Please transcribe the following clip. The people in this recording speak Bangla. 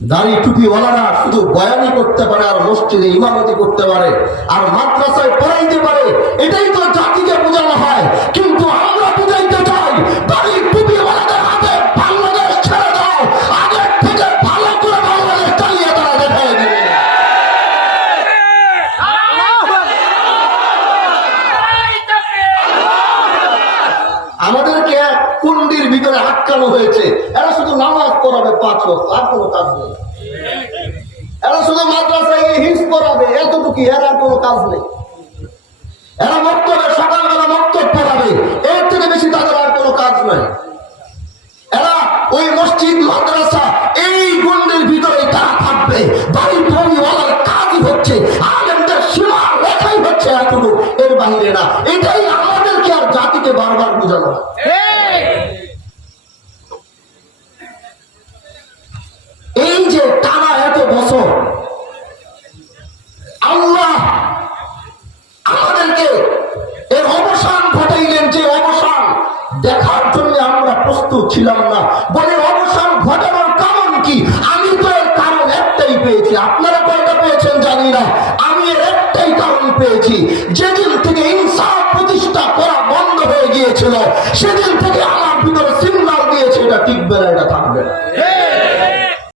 দাড়ি টুপিওয়ালারা শুধু বয়ানি করতে পারে আর মসজিদে ইমামতি করতে পারে আর মাদ্রাসায় পড়াইতে পারে, এটাই তো জাতিকে বোঝানো হয়। কিন্তু আমরা বুঝাইতে চাই দাড়ি টুপিওয়ালাদের হাতে বাংলাদেশ ছেড়ে দাও, আগের থেকে ভালো করে বাংলাদেশ চালিয়ে তারা দেখায় দিবে। আমাদেরকে এক কুন্ডির ভিতরে আটকানো হয়েছে, এরা শুধু নামাজ পড়াবে 5 ওয়াক্ত, আর কোনো কাজ নেই। এরা শুধু মাদ্রাসায় হিফজ পড়াবে, এতটুকু, এর আর কোনো কাজ নেই। এরা মক্তবে সকালবেলা মক্তব পড়াবে, এর থেকে বেশি তাদের আর কোনো কাজ নাই। এরা ওই মসজিদ মাদ্রাসা এই গুন্ডির ভিতরে তারা থাকবে। বাড়ি ভূমিওয়ালার কাজই হচ্ছে, আলেমদের সীমা রেখাই হচ্ছে এতটুকু, এর বাহিরে না। এটাই আমাদেরকে আর জাতিকে বারবার বোঝানো হয়। এই যে টানা এত বছর আল্লাহ আমাদেরকে এর অবসান ঘটাইলেন, যে অবসান দেখার জন্য আমরা প্রস্তুত ছিলাম না। বলে অবসান ঘটানোর কারণ কি? আমি তো এর কারণ একটাই পেয়েছি, আপনারা কয়টা পেয়েছেন জানি না, আমি এর একটাই কারণ পেয়েছি। যেদিন থেকে